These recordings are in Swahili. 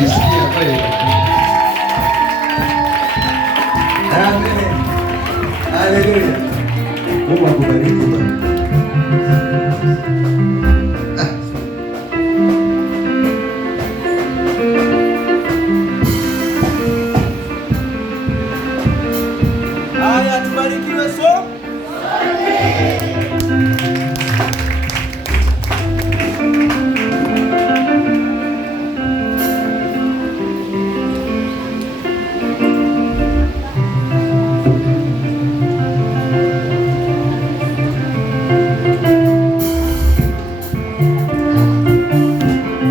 najisikia kweli. Amen. Haleluya. Mungu akubariki bwana. Haya, tubarikiwe so.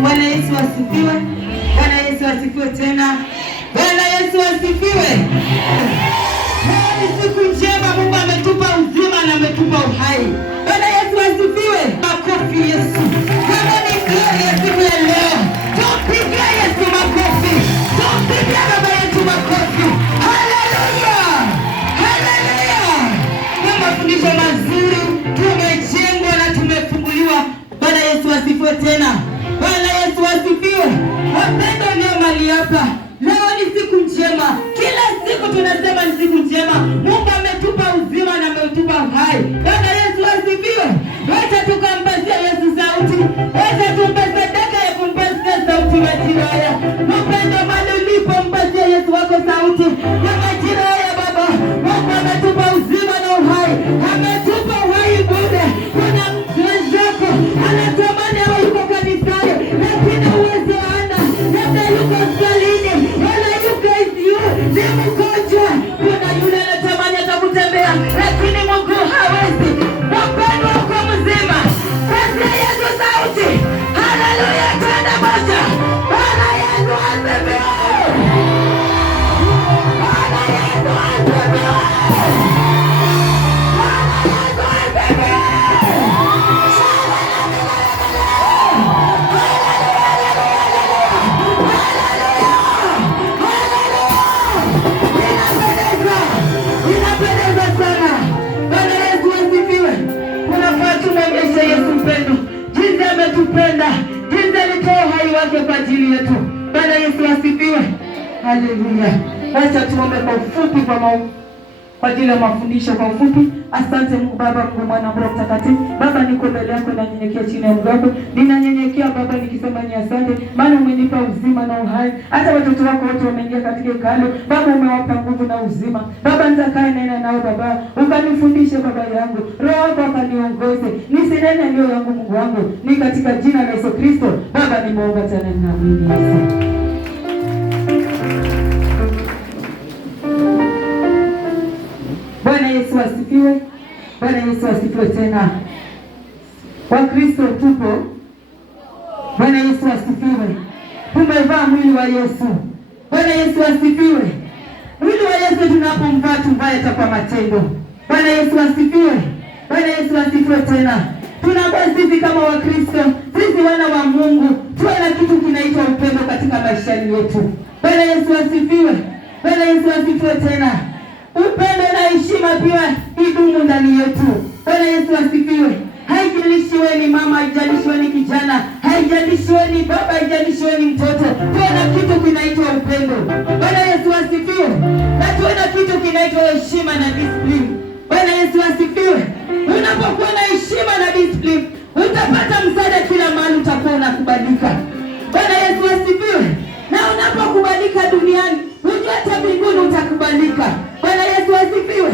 Bwana Yesu asifiwe. Bwana Yesu asifiwe tena. Bwana Yesu asifiwe. Leo ni siku njema, Mungu ametupa uzima na ametupa uhai. Bwana Yesu asifiwe. Makofi Yesu. Kama ni siku ya siku ya leo, tupigie Yesu makofi. Tupigie baba yetu makofi. Haleluya. Haleluya. Kwa mafundisho mazuri tumejengwa na tumefunguliwa. Bwana Yesu asifiwe tena. Bwana Yesu asifiwe. Wapendwa, leo mali hapa. Leo ni siku njema. Kila siku tunasema ni siku njema. Mungu ametupa uzima na ametupa uhai. Bwana Yesu asifiwe. Wacha tukampatia Yesu sauti. Wacha tumpe sadaka ya kumpatia sauti majira haya. Mpendwa, mahali ulipo mpatie Yesu wako sauti. Kwa majira haya Baba, Mungu ametupa uzima na uhai. Ametupa uhai bure. Kuna mwenzako anatamani awe yuko kanisani, lakini uwezo hana. Labda yuko hospitalini, wala yuko ICU, ni mgonjwa. Kuna yule anatamani atakutembea, lakini Mungu hawezi. Wapendwa, uko mzima, patia Yesu sauti. Haleluya, twende moja. Bwana Yesu asifiwe. Bwana Yesu asifiwe. Inapendeza sana. Bwana Yesu asifiwe. Kunafaa tumwonyeshe Yesu mpendo, jinsi ametupenda, jinsi alitoa uhai wake kwa ajili yetu. Bwana Yesu asifiwe. Haleluya. Wacha tuombe kwa ufupi kwa ajili ya mafundisho kwa ufupi. Asante Mungu Baba, Mungu Mwana, Roho Mtakatifu. Baba, niko mbele yako na nyenyekea chini ya mguu wako. Ninanyenyekea Baba nikisema ni asante, maana umenipa uzima na uhai. Hata watoto wako wote wameingia katika hekalu. Baba, umewapa nguvu na uzima. Baba, nitakaye nena nao Baba, ukanifundishe Baba yangu. Roho wako akaniongoze. Nisinene leo yangu Mungu wangu. Ni katika jina la Yesu Kristo. Baba, nimeomba tena na mwili Yesu. Bwana Yesu asifiwe. Bwana Yesu asifiwe tena. Wakristo tupo. Bwana Yesu asifiwe. Tumevaa mwili wa Yesu. Bwana Yesu asifiwe. Mwili wa Yesu tunapomvaa tuvae kwa matendo. Bwana Yesu asifiwe. Bwana Yesu asifiwe tena. Tunakuwa sisi kama Wakristo, sisi wana wa Mungu, tuwe na kitu kinaitwa upendo katika maisha yetu. Bwana Yesu asifiwe. Bwana Yesu asifiwe tena. Upendo na heshima pia idumu ndani yetu. Bwana Yesu asifiwe. Haijalishi wewe ni mama, haijalishi wewe ni kijana, haijalishi wewe ni baba, haijalishi wewe ni mtoto, tuwe na kitu kinaitwa upendo. Bwana Yesu asifiwe. Na tuwe na kitu kinaitwa heshima na discipline. Bwana Yesu asifiwe. Unapokuwa na heshima na discipline, utapata msaada kila mahali, utakuwa unakubalika. Bwana Yesu asifiwe. Na unapokubalika duniani, unajua hata mbinguni utakubalika. Bwana Yesu asifiwe.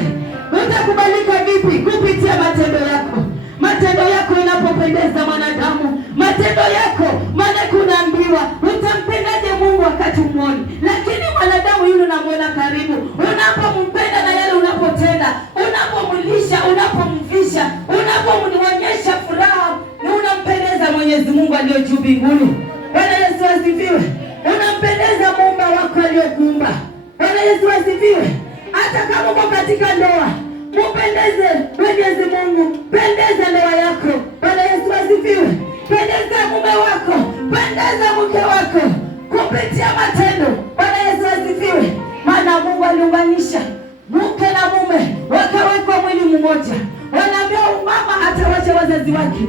Utakubalika vipi? Kupitia matendo yako. Matendo yako inapopendeza mwanadamu, matendo yako, maana kunaambiwa utampendaje Mungu wakati umwoni, lakini mwanadamu yule unamwona karibu. Unapompenda na yale unapotenda, unapomlisha, unapomvisha, unapomwonyesha furaha, na unampendeza Mwenyezi Mungu aliye juu mbinguni. Bwana Yesu asifiwe. Unampendeza Muumba wako aliyekuumba. Bwana Yesu asifiwe. Hata kama uko katika ndoa, mpendeze Mwenyezi Mungu, pendeza ndoa yako. Bwana Yesu asifiwe. Pendeza mume wako, pendeza mke wako kupitia matendo. Bwana Yesu asifiwe. Maana Mungu aliunganisha mke na mume wakawekwa mwili mmoja. Wanaambia mama atawacha wazazi wake,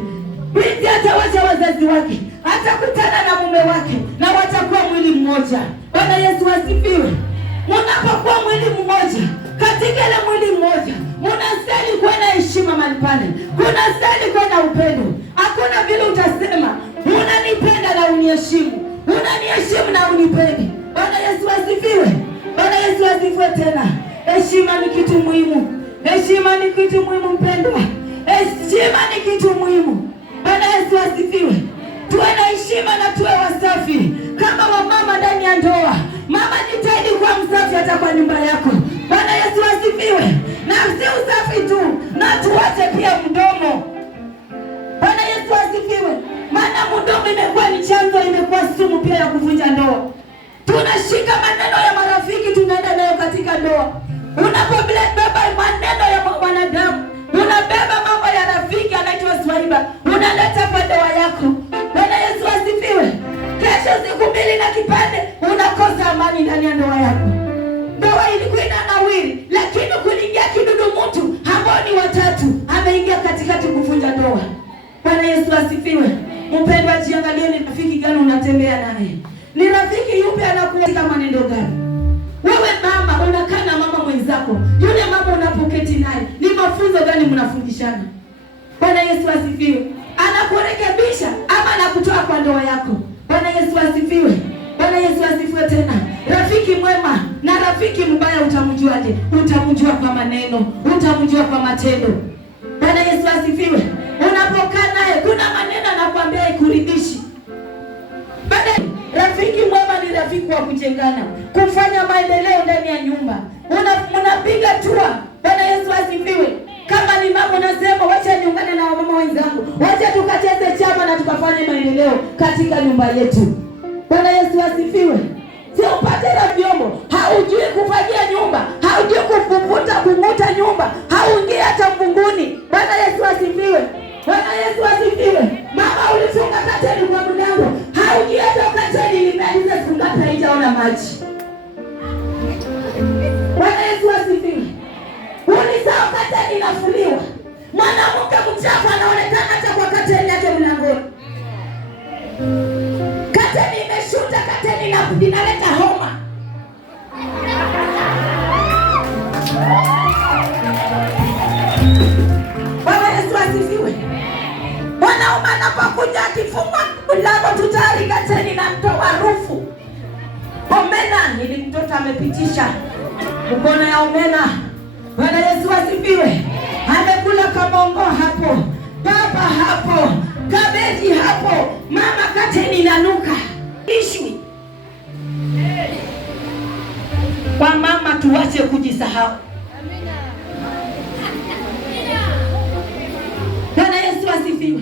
binti atawacha wazazi wake, atakutana na mume wake na watakuwa mwili mmoja. mmoja. Bwana Yesu asifiwe. Mnapokuwa mwili mmoja, katika ile mwili mmoja mnastahili kuwa na heshima mahali pale. Kunastahili kuwa na upendo. Hakuna vile utasema unanipenda na uniheshimu, unaniheshimu na unipende. Bwana Yesu asifiwe. Bwana Yesu asifiwe tena. Heshima ni kitu muhimu. Heshima ni kitu muhimu mpendwa. Heshima ni kitu muhimu. Bwana Yesu asifiwe. Tuwe na heshima na tuwe wasafi. Kama wamama ndani ya ndoa, mama jitahidi kuwa msafi hata kwa nyumba yako. Bwana Yesu asifiwe. Na si usafi tu, na tuache pia mdomo. Bwana Yesu asifiwe. Maana mdomo imekuwa ni chanzo, imekuwa sumu pia ya kuvunja ndoa. Tunashika maneno ya marafiki tunaenda nayo katika ndoa. Unapobeba maneno ya wanadamu, unabeba mambo ya rafiki anaitwa swaiba, unaleta kwa ndoa yako. Bwana Yesu asifiwe. Kesho siku mbili na kipande unakosa amani ndani ya ndoa yako. Ndoa ilikuwa inanawiri, lakini kuliingia kidudu mtu ambao ni watatu ameingia katikati kuvunja ndoa. Bwana Yesu asifiwe. Mpendwa, jiangalie ni rafiki gani unatembea naye. Ni rafiki yupi anakuletea maneno gani? Wewe mama unakaa na mama mwenzako, yule mama unapoketi naye, ni mafunzo gani mnafundishana? Bwana Yesu asifiwe. Anakurekebisha ama anakutoa kwa ndoa yako? Bwana Yesu asifiwe. Bwana Yesu asifiwe tena. Rafiki mwema na rafiki mbaya utamjuaje? Utamjua kwa maneno, utamjua kwa matendo. Bwana Yesu asifiwe. Unapokaa naye kuna maneno anakuambia ikuridhishi. Rafiki mwema ni rafiki wa kujengana, kufanya maendeleo ndani ya nyumba. Unapiga hatua. Bwana Yesu asifiwe. Kama ni mama unasema wacha niungane na wamama wenzangu, wacha tukacheze chama na tukafanye maendeleo katika nyumba yetu. Bwana Yesu asifiwe. Sio upate na vyombo, haujui kufagia nyumba, haujui kumuta nyumba, haungii hata mbinguni. Bwana Yesu asifiwe. Bwana Yesu asifiwe. Mama ulifunga kateni kwa mlango, haujui hata kateni limaliza siku ngapi haijaona maji. Bwana Yesu asifiwe. Ulisahau kateni inafuliwa. Mwanamke mchafu anaonekana hata kwa kateni yake mlangoni. Kateni imeshuta, kateni inaleta homa. Bwana Yesu asifiwe. Mwanaume anapokuja akifunga mlango tu tayari kateni inatoa harufu. Omena ili mtoto amepitisha mkono ya omena. Bwana Yesu asifiwe. Amekula kamongo hapo, baba hapo, kabeji hapo, mama kateni inanuka. Ishwi. Kwa mama tuache kujisahau. Bwana Yesu asifiwe.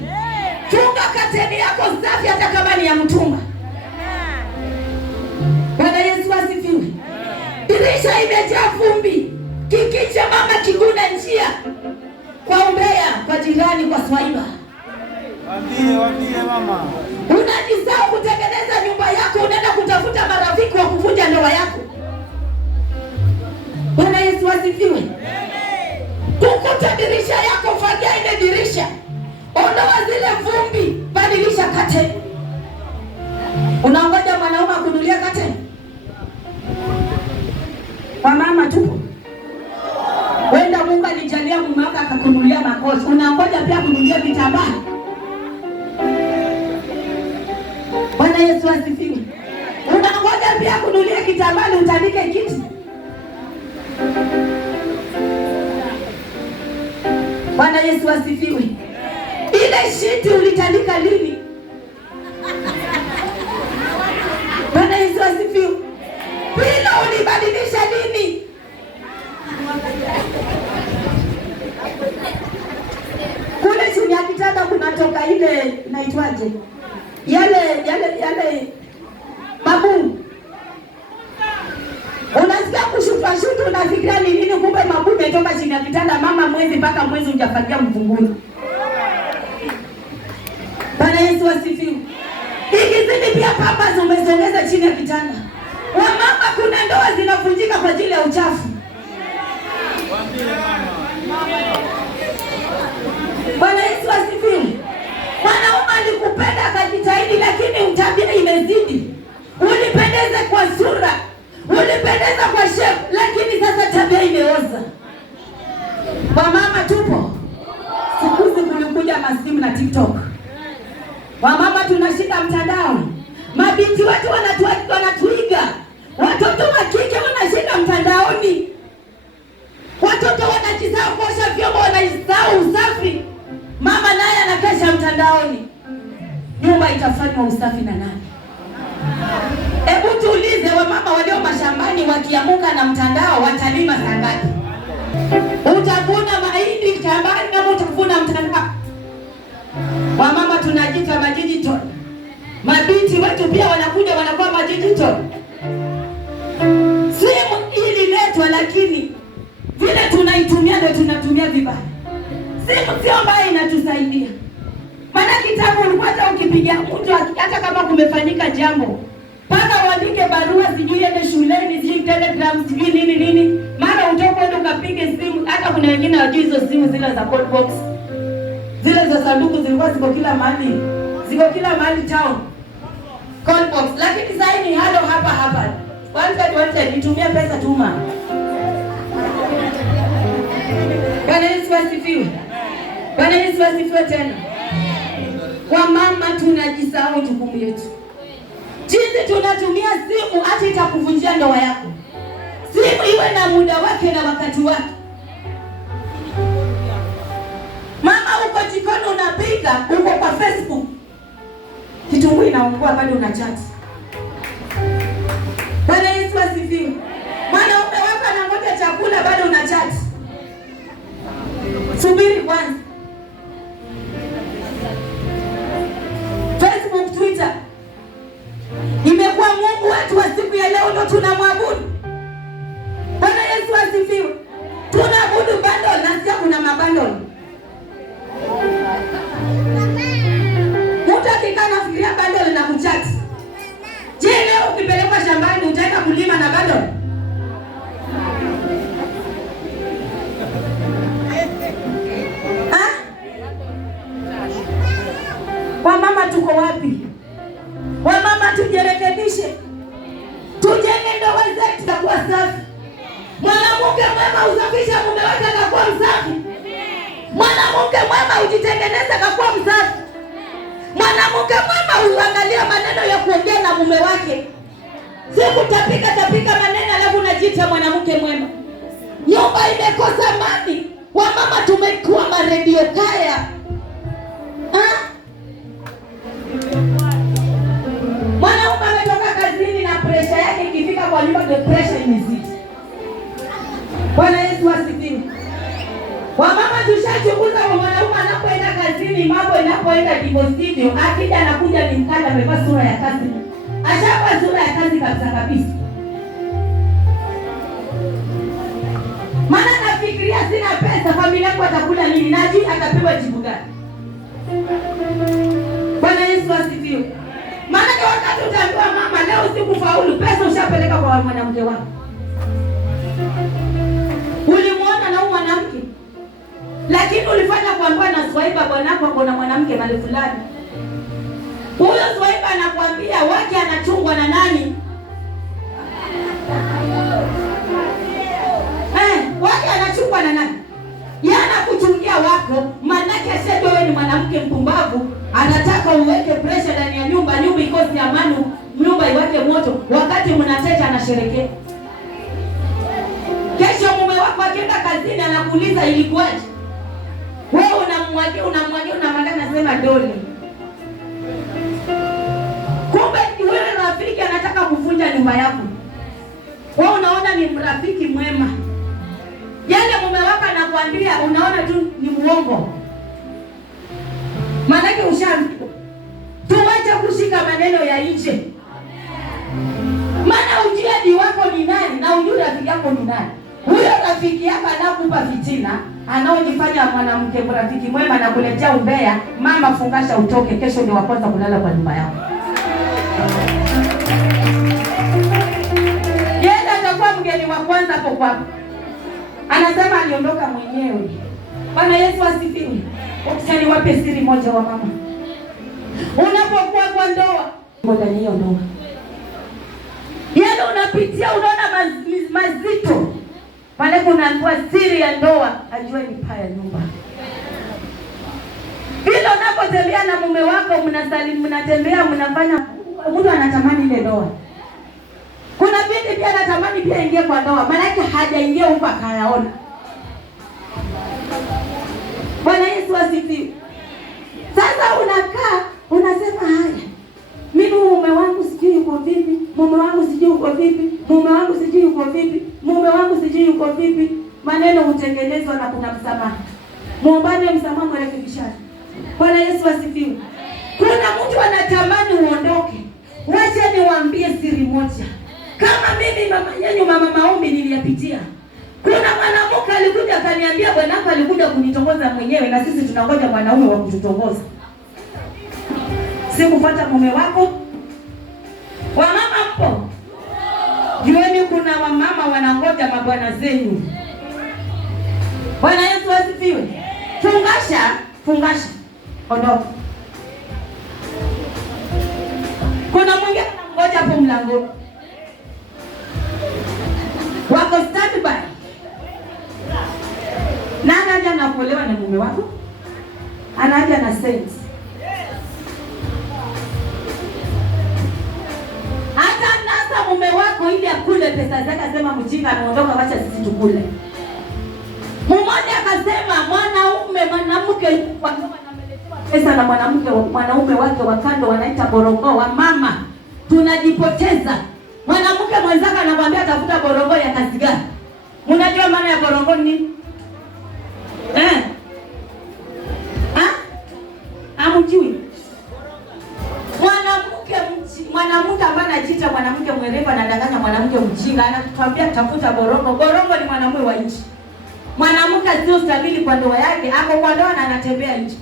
Funga kateni yako safi hata kama ni ya mtumba. Bwana Yesu asifiwe. Dirisha imejaa vumbi. Kikicha mama kiguna njia kwa umbea, kwa jirani, kwa swaiba. Waambie mama. Unajisahau kutengeneza nyumba yako, unaenda kutafuta marafiki wa kuvunja ndoa yako. Bwana Yesu asifiwe. Kukuta dirisha yako, fagia ile dirisha. Ondoa zile vumbi, badilisha kateni. Unaongoja mwanaume akunulia kateni? Kwa mama tupo. Wenda Mungu alijalia mume wako akakunulia makosa. Unangoja pia kunulia vitambaa? Bwana Yesu asifiwe. Unangoja pia kunulia kitambaa utandike kiti? Bwana Yesu asifiwe. Ile shiti ulitandika lini? Bwana Yesu asifiwe. Pilo ulibadilisha lini? Kule chini ya kitanda kunatoka ile inaitwaje? Yale mabu. Unasikia kushutu unafikiria ni nini, kumbe mabu imetoka chini ya kitanda mama mwezi mpaka mwezi hujafagia mvunguni. Bwana Yesu asifiwe. Ikizidi pia papa umezongeza chini ya kitanda. Wamama kuna ndoa zinavunjika kwa ajili ya uchafu. Bwana Yesu asifiwe. Mwanaume alikupenda akajitahidi, lakini tabia imezidi. Ulipendeza TikTok. Wamama tunashika mtandao. Mabinti wetu wanatuiga. Watoto wa kike wanashika mtandaoni. Watoto wanajisahau kuosha vyombo, wanajisahau usafi. Mama naye anakesha mtandaoni. Nyumba itafanywa usafi na nani? Hebu tuulize wamama walio mashambani wakiamuka na mtandao watalima saa ngapi? Utavuna mahindi shambani na utavuna mtandao. Wamama tunajita digital. Mabinti wetu pia wanakuja wanakuwa digital. Simu ililetwa lakini vile tunaitumia ndio tunatumia vibaya. Simu sio mbaya, inatusaidia. Maana kitabu ulikuwa hata ukipigia mtu hata kama kumefanyika jambo, mpaka uandike barua, sijui ende shuleni, sijui telegram, sijui nini. Mara utoke ukapige simu. Hata kuna wengine hawajui hizo simu zile za call box. Zile za sanduku zilikuwa ziko kila mahali. Ziko kila mahali town. Call box. Lakini sasa ni halo hapa. Wanted nitumia pesa tuma. Bwana Yesu asifiwe. Bwana Yesu asifiwe tena. Kwa mama tunajisahau jukumu yetu. Jinsi tunatumia simu hata itakuvunjia ndoa yako. Simu iwe na muda wake na wakati wake. Mama uko jikoni unapika, uko kwa Facebook. Kitunguu inaungua bado una chat. Bwana Yesu asifiwe. Mwanaume wako anangoja chakula bado una chat. Subiri kwanza. Facebook, Twitter. Imekuwa Mungu wetu wa siku ya leo, ndio tunamwabudu. Bwana Yesu asifiwe. Tunaabudu bundle na sio kuna mabundle. Mtu akikaa nafikiria bundle na kuchat. Je, leo ukipelekwa shambani utaenda kulima na bundle? Wamama tuko wapi? Wamama tujirekebishe. Tujenge ndoa zetu za kuwa safi. Mwanamke mwema usafisha mume wake akakuwa msafi. Mwanamke mwema ujitengeneza akakuwa msafi. Mwanamke mwema uangalia maneno ya kuongea na mume wake. Si kutapika maneno alafu unajiita mwanamke mwema. Nyumba imekosa amani. Wamama tumekuwa maredio kaya. Mwanaume ametoka kazini na pressure yake ikifika kwa nyumba the pressure imezidi. Bwana Yesu asifiwe. Wamama tushachunguza kwa mwanaume anapoenda kazini, mambo inapoenda divorce, akija anakuja ni mkanda amevaa sura ya kazi. Ashapa sura ya kazi kabisa. Maana nafikiria sina pesa, familia yangu atakula nini? Najui atapewa jibu gani? Bwana Yesu asifiwe. Maana wakati utaambiwa mama leo usikufaulu, pesa ushapeleka kwa mwanamke wako. Ulimuona na huyu mwanamke. Lakini ulifanya kuambiwa na Swaiba bwanako kuna mwanamke mali fulani. Huyo Swaiba anakuambia wake anachungwa na nani? Wake anachungwa na nani? Yana kuchungia wako, manake asije wewe ni mwanamke mpumbavu, anataka uweke pressure ndani ya nyumba ikosi amani, nyumba iwake moto, wakati mnateja anasherekea. Kesho mume wako akienda kazini anakuuliza ilikuwaje? Wewe unamwagia nasema doli. Kumbe wewe rafiki anataka kuvunja nyumba yako. Wewe unaona ni rafiki mwema. Yale mume wako anakuambia unaona tu ni muongo. Maanake ushaambiwa. Tuache kushika maneno ya nje. Maana ujue wako ni nani na ujue rafiki yako ni nani. Huyo rafiki yako anakupa fitina, anaojifanya mwanamke rafiki mwema na kuletea umbea, mama fungasha utoke, kesho ndio wakosa kulala kwa nyumba yako. Yeye atakuwa mgeni wa kwanza hapo kwako. Anasema aliondoka mwenyewe. Bwana Yesu asifiwe. Ukisani wape siri moja wa mama. Unapokuwa kwa ndoa, ndani hiyo ndoa. Yale unapitia unaona mazito. Pale kuna siri ya ndoa, ajue ni paya nyumba. Vile unapotembea na mume wako, mnatembea mnafanya, mtu anatamani ile ndoa. Kuna binti pia anatamani pia ingie kwa ndoa, maana yake hajaingia huko akayaona. Bwana Yesu asifiwe. Sasa unakaa unasema haya, mimi mume wangu sijui yuko vipi, mume wangu sijui yuko vipi, mume wangu sijui yuko vipi, mume wangu sijui yuko vipi. Maneno hutengenezwa na kuna msamaha. Muombane msamaha, mrekebishane. Bwana Yesu asifiwe. Kuna mtu anatamani uondoke. Wacha niwaambie siri moja. Kama mimi mama maombi niliyapitia. Kuna mwanamke alikuja akaniambia bwanako alikuja kunitongoza mwenyewe na sisi tunangoja mwanaume wa kututongoza. Sikupata mume wako. Wamama mpo? Jueni kuna wamama wanangoja mabwana zenu. Bwana Yesu asifiwe. Fungasha. Ondoka. Kuna mwingine anangoja hapo mlango. Wako standby. Na anaja na kuolewa na mume wako? Anaja na sense. Hata nasa mume wako ili akule pesa zake, asema mjinga anaondoka, wacha sisi tukule. Mmoja akasema mwanamke wanameletewa pesa na mwanaume wake wa kando wanaita borongo wa mama. Tunajipoteza. Mwanamke mwenzake anakuambia tafuta borongo ya kazi gani? Mnajua maana ya borongo ni? Hamjui. Mwanamke ambaye anajiita mwanamke mwerevu anadanganya mwanamke mjinga, anatuambia tafuta borongo. Borongo ni mwanamume wa nchi. Mwanamke sio stabili kwa ndoa yake, ako kwa ndoa na anatembea nje.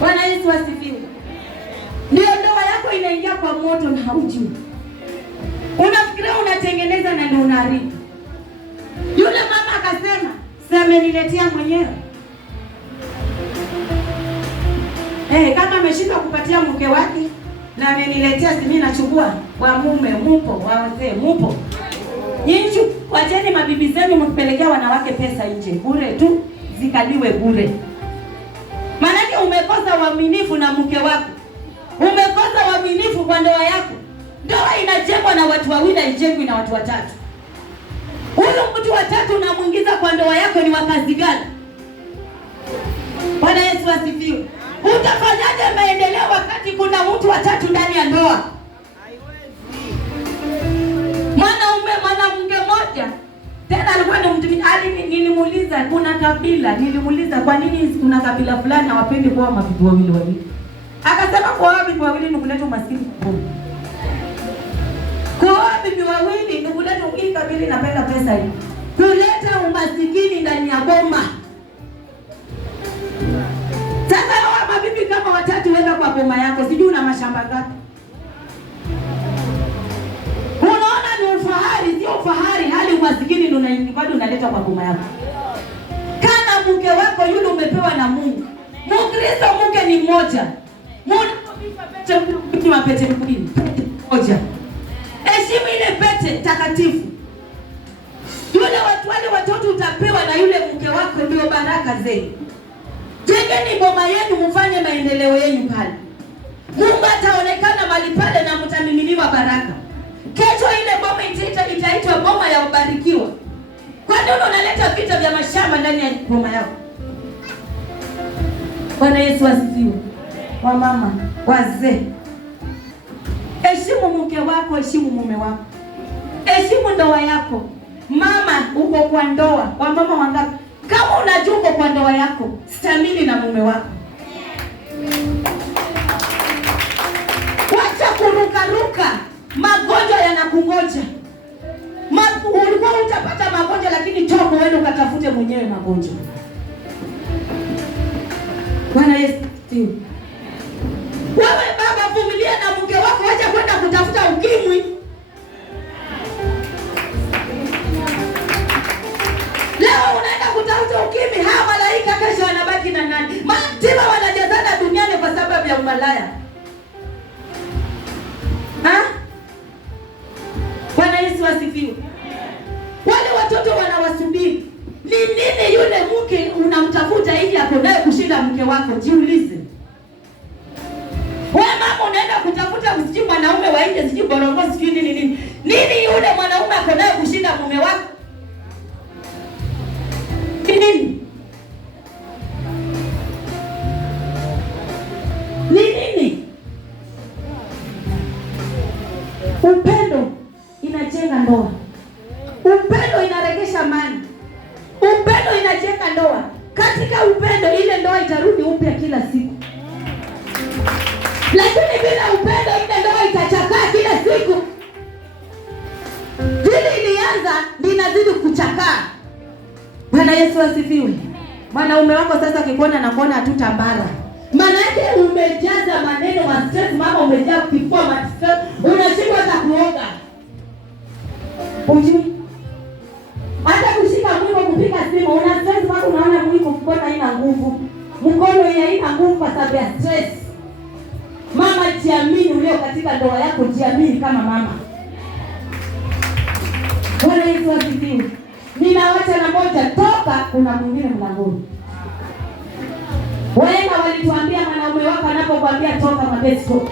Bwana Yesu asifiwe. Ndio ndoa yako inaingia kwa moto na haujui. Unafikiria unatengeneza na ndio unaharibu. Yule mama akasema, "Sasa ameniletea mwenyewe." Kama ameshindwa kupatia mke wake na ameniletea, si mimi nachukua. Wa mume mupo, wa wazee mupo. Nyinyi wacheni mabibi zenu mpelekea wanawake pesa nje bure tu, zikaliwe bure. Maana umekosa uaminifu na mke wako. Umekosa uaminifu kwa ndoa yako. Ndoa inajengwa na watu wawili, haijengwi na watu watatu. Huyo mtu watatu unamuingiza kwa ndoa yako ni wakazi gani? Bwana Yesu asifiwe. Utafanyaje maendeleo wakati kuna mtu watatu ndani ya ndoa? Mwanamke mmoja tena alikuwa ni mtu nilimuuliza kuna kabila, nilimuuliza kwa nini kuna kabila fulani hawapendi kuoa mabibi wawili. Akasema kuoa bibi wawili ni kuleta umaskini mkubwa. Kuoa bibi wawili ni kuleta hii kabila inapenda pesa hii. Kuleta umaskini ndani ya boma. Sasa hawa mabibi kama watatu wenda kwa boma yako, sijui una mashamba ngapi? Unaona ni ufahari, sio ufahari, hali umaskini ndio bado unaleta kwa boma yako. Kana mke wako yule umepewa na Mungu. Mkristo mke ni mmoja. Mbona pete mbili moja. Heshimu ile pete takatifu. Wale watoto utapewa na yule mke wako ndio baraka zenu. Jengeni boma yenu, mfanye maendeleo yenu pale. Mungu ataonekana mahali pale na mtamiminiwa baraka. Kesho ile boma itaitwa boma ya ubarikiwa. Kwa nini unaleta vita vya mashamba ndani ya boma yako? Bwana Yesu asifiwe. Wamama, wazee, heshimu mke wako, heshimu mume wako. Heshimu ndoa yako. Mama, uko kwa ndoa. Wamama wangapi? Kama unajua uko kwa ndoa yako, stamili na mume wako. Wacha kuruka. Magonjwa yanakungoja. Ulikuwa utapata magonjwa lakini toka uende ukatafute mwenyewe magonjwa. Bwana Yesu. Wewe baba, vumilia na mke wako, wacha kwenda kutafuta ukimwi. Leo unaenda kutafuta ukimwi, hawa malaika kesho wanabaki na nani? Matima wanajazana duniani kwa sababu ya umalaya. Bwana Yesu asifiwe. Wale watoto wanawasubiri. Ni nini yule mke unamtafuta ili akonaye kushinda mke wako? Jiulize. Wewe mama unaenda kutafuta msiji mwanaume wa nje, siji borongo, siji nini. Nini yule mwanaume akonaye kushinda mume wako? Nini? Nini? Upendo inajenga ndoa. Upendo inaregesha amani. Upendo inajenga ndoa. Katika upendo ile ndoa itarudi upya kila siku. Lakini bila upendo ile ndoa itachakaa kila siku. Vile ilianza linazidi kuchakaa. Bwana Yesu asifiwe. Mwanaume wako sasa akikuona na kuona hatutambara. Maana yake umejaza maneno wa stress, mama umejaa kifua ma stress, unashindwa hata kuoga. Unjui? Hata kushika mwiko kupiga simu, una stress mama, unaona mwiko mkono haina nguvu. Mkono haina nguvu kwa sababu ya stress. Mama jiamini ulio katika ndoa yako, jiamini kama mama. Bwana Yesu asifiwe. Ninawacha na moja, toka kuna mwingine mlangoni. Wema walituambia mwanaume wako anapokuambia toka mabesi toka.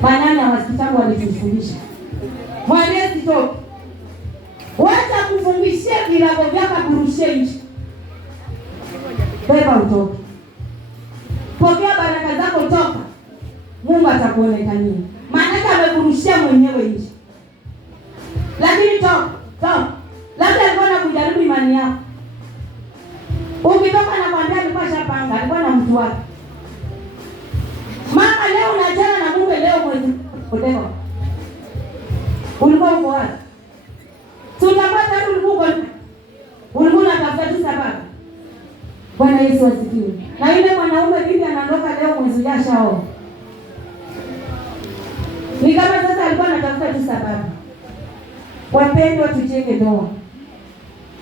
Manana hospitali walitufundisha. Mwambie sitoki. Wacha kufungishia vilago vyako kurushia nje. Beba utoke. Pokea baraka zako toka. Mungu atakuonekania. Maana amekurushia mwenyewe nje. Lakini toka. Labda alikuwa anakujaribu imani yako. Ukitoka na kwambia alikuwa shapanga, alikuwa na mtu wake. Mama leo unajana na mume leo mwezi kutoka. Ulikuwa uko wapi? Tunapata ulikuwa unatafuta tu sababu. Bwana Yesu asifiwe. Na yule mwanaume bibi anaondoka leo mwezi ujao. Ni kama sasa alikuwa anatafuta tu sababu. Wapendwa, tujenge ndoa.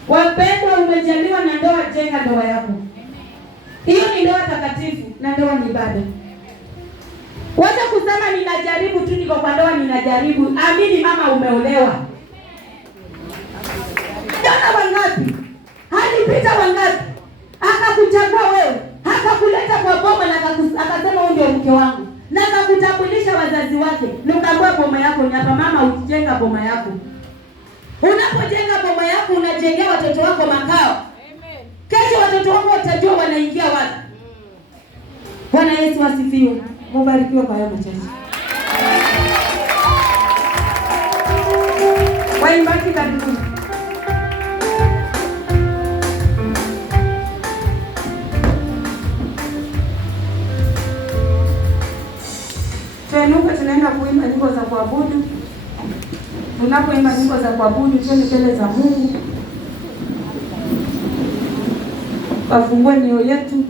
Wapendwa, umejaliwa na ndoa, jenga ndoa yako. Hiyo ni ndoa takatifu na ndoa ni ibada. Wacha kusema ninajaribu tu, niko kwa ndoa ninajaribu. Amini mama, umeolewa. Jana wangapi? Alipita wangapi? Akakuchagua wewe, akakuleta kwa boma na akasema wewe ndio mke wangu. Na akakutambulisha wazazi wake. Nukagua boma yako ni hapa mama, ukijenga boma yako. Unapojenga boma yako unajengea watoto wako makao. Amen. Kesho watoto wako watajua wanaingia wapi. Bwana Yesu asifiwe. Mubarikiwe kwa hayo machache. Waimbaji karibuni. Tuenuke, tunaenda kuimba nyimbo za kuabudu. Tunapoimba nyimbo za kuabudu, tuende mbele za Mungu. Wafungue mioyo yetu.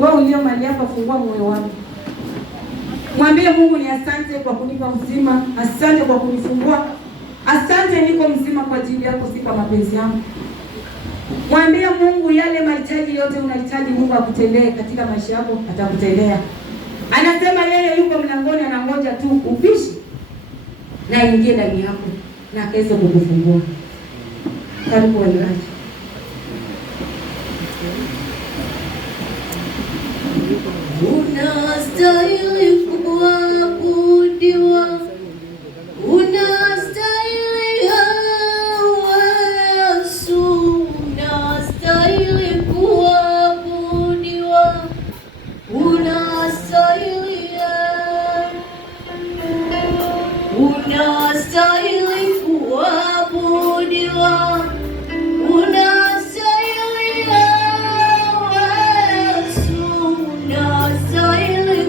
Wewe ulio mahali hapa, fungua moyo wako. Mwambie Mungu ni asante kwa kunipa uzima, asante kwa kunifungua. Asante niko mzima kwa ajili yako, si kwa mapenzi yangu. Mwambie Mungu yale mahitaji yote unahitaji Mungu akutendee katika maisha yako, atakutendea. Anasema yeye yuko mlangoni anangoja tu upishi na ingie ndani yako na akaweze kukufungua. Karibu waimbaji. Unastahili kuabudiwa, unastahili Yesu, unastahili kuabudiwa, unastahili, unastahili kuabudiwa, unastahili Yesu, unastahili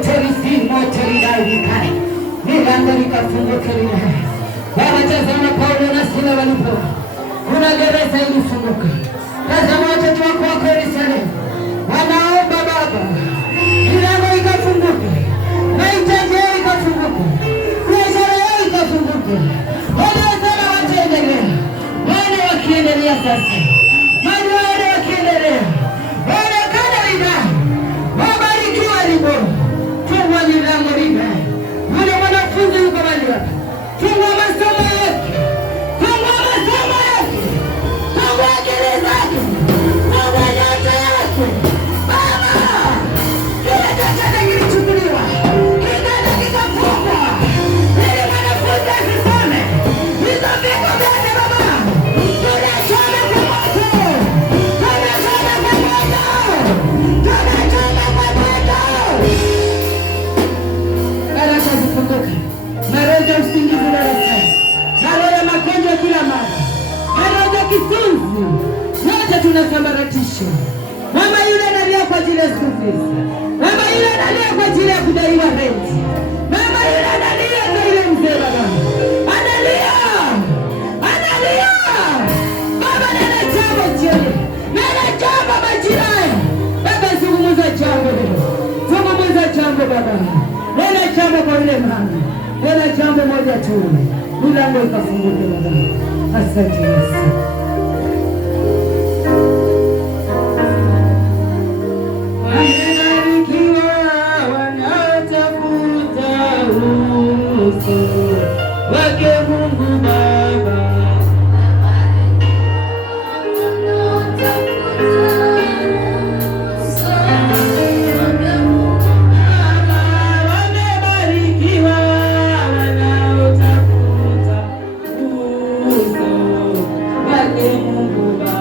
moto linaolikana, milango likafunguka linaye. Baba, tazama Paulo na Sila walipo, kuna gereza ilifunguka. Tazama watoto wako wako Yerusalemu wanaomba Baba, milango ikafunguka, mahitaji yao ikafunguka, biashara yao ikafunguka. Waliosema wataendelea, wale wakiendelea sasa, mali wale wakiendelea, waonekana lidai, wabarikiwa libora. Fungua milango lidai, yule mwanafunzi yuko mahali hapa, fungua masomo yake, fungua masomo yake, fungua gereza yake, fungua nyota yake. Baba, kila chochote kilichukuliwa kikaenda kikafungwa, ili mwanafunzi asisome hizo vitu vyote. Baba, tunachoma kwa moto, tunachoma kwa moto, tunachoma kwa moto. Baraka zifunguke, maroho ya usingizi darasani, maroho ya magonjwa kila mara, maroho ya kisunzi yote tunasambaratisha. Mama yule analia kwa ajili ya school fees, mama yule analia kwa ajili ya kudaiwa rent, mama yule analia kwa ile mzee. Baba analia, analia. Baba, nena jambo jioni, nena jambo majirani. Baba, zungumuza jambo leo, zungumuza jambo Baba, nena jambo kwa yule mama, nena jambo moja tu, milango ikafunguke Baba. Asante Yesu. Wamebarikiwa wanaotafuta uso wake Mungu Baba. Wamebarikiwa wanaotafuta uso wake Mungu Baba.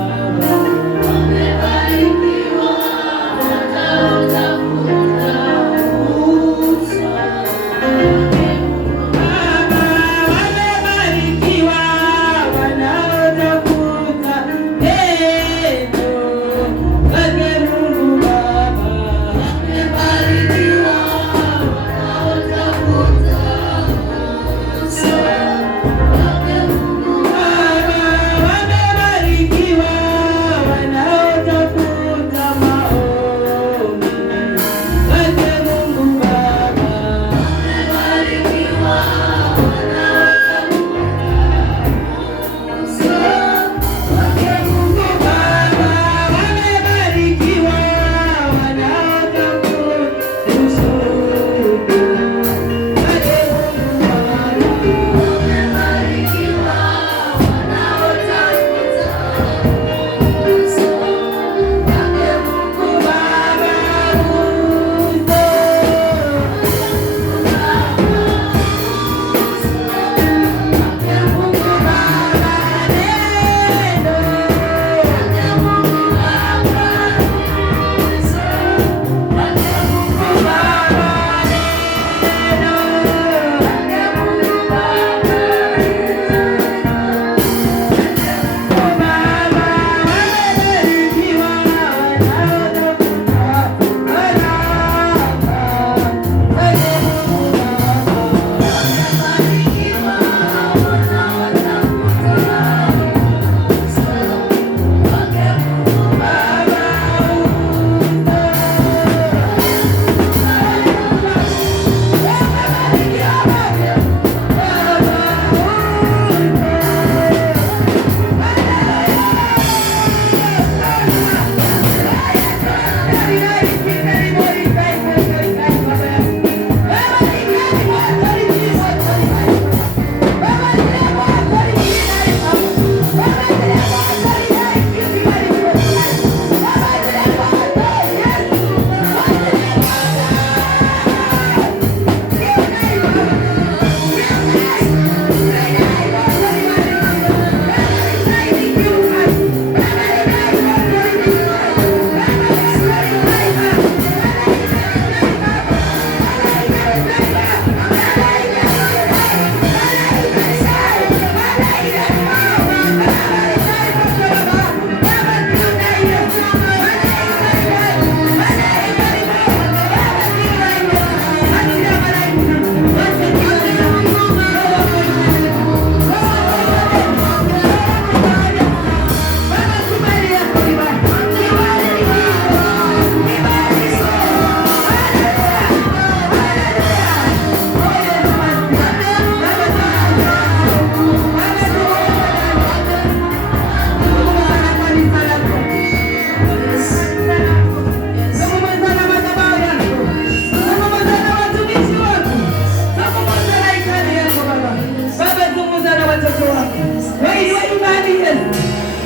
imani Yesu.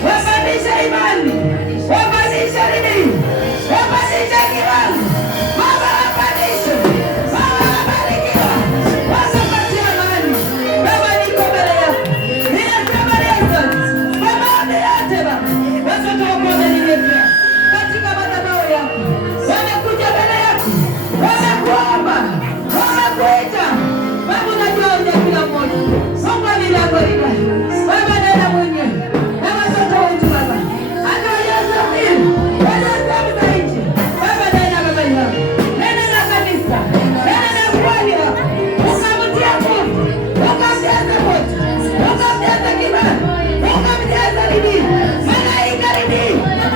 Wapandisha imani. Wapandisha nini? Wapandisha kiwango. Baba wapandisha. Baba wabarikiwa. Wasapatia amani. Baba niko mbele yako. Ninasema Yesu. Baba wameate Baba. Watoto wako wamenyenyekea katika madhabahu yako. Wamekuja mbele yako. Wamekuomba. Wamekuita. Baba unajua uja kila mmoja. Songa milango ile. Baba nenda mwenyewe. Na watoto wetu Baba. Hata Yesu mimi. Baba sasa nje. Baba nenda baba yangu. Nenda na kanisa. Nenda na kweli yako. Ukamtia nguvu. Ukamjaza moto. Ukamjaza kibali. Ukamjaza bidii. Malaika bidii.